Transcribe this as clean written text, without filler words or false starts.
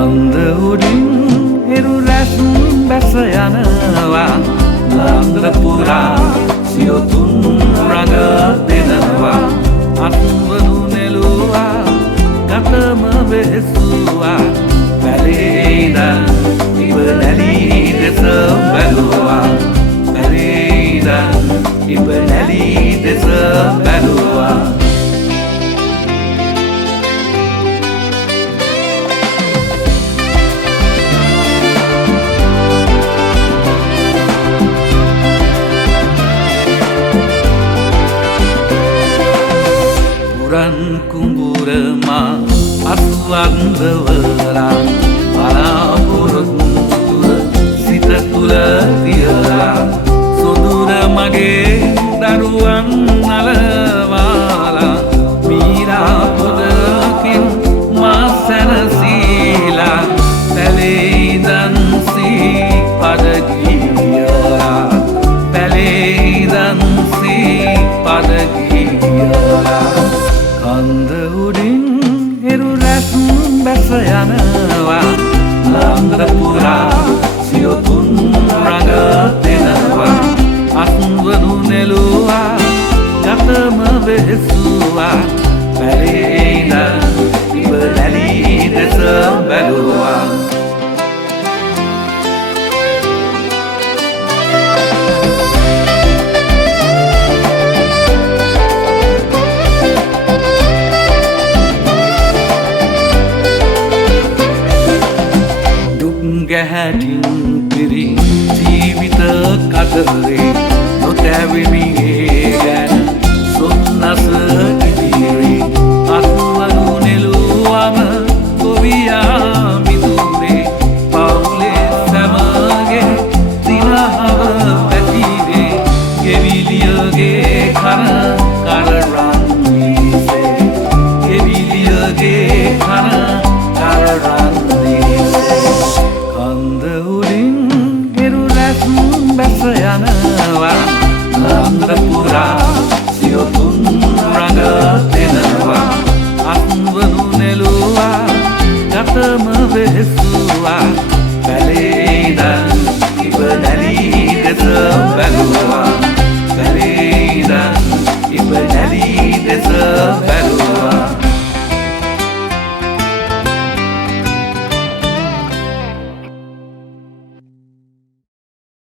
කන්ද උඩින් හිරු රැස් බැස යනවා ලාන්ද පුරා සියොතුන් රඟ දෙනවා අත්වනු නෙළුවා ගතම වෙසුවා පැලේ ඉඳන් ඉබ නැලී දෙස බැලුවා පැලේ ඉඳන් ඉබ නැලී දෙස බැලුවා කුඹුරමා අස්වන්දවලා බලාපොරොත්තුව සිත තුළ තියලා සොඳුර මගේ දරුවන් නලවාලා මීරා පොදකින් මා සැනසීලා පැලේ ඉඳන් සීපද ගියලා පැලේ ඉඳන් සීපද ගියලා කන්ද උඩින් හිරු රැස් බැස යනවා ලාන්ද පුරා සියොතුන් රඟ දෙනවා අත්වනු නෙළුවා ගතම වෙසුවා පැලේ ඉඳන් ඉබ නැලී දෙස බැලුවා ගැහැටින් පිරි ජීවිත කතරේ නොතැවෙමි